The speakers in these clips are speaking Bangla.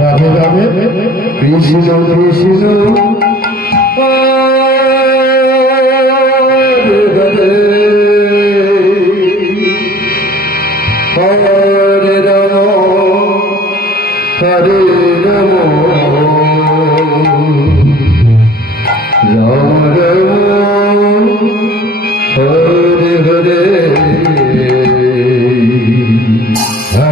Radhe Radhe Krishna Krishna. Hare Ram Hare Hare Hare Hare.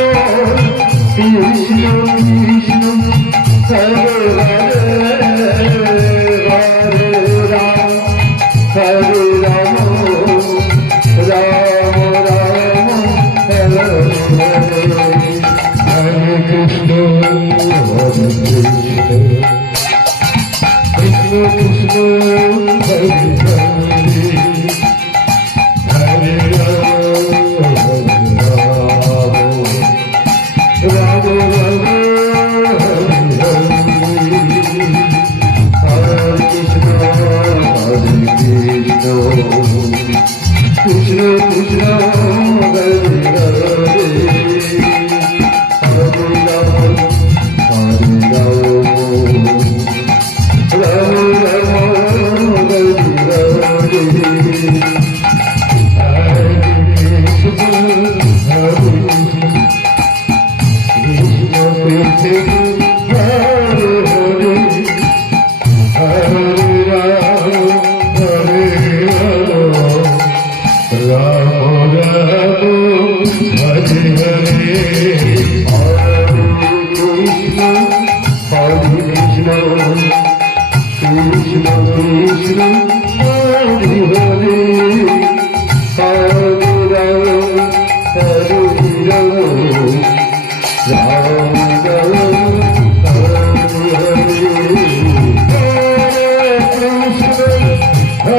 Vishnu Vishnu Sarva Krishna Krishna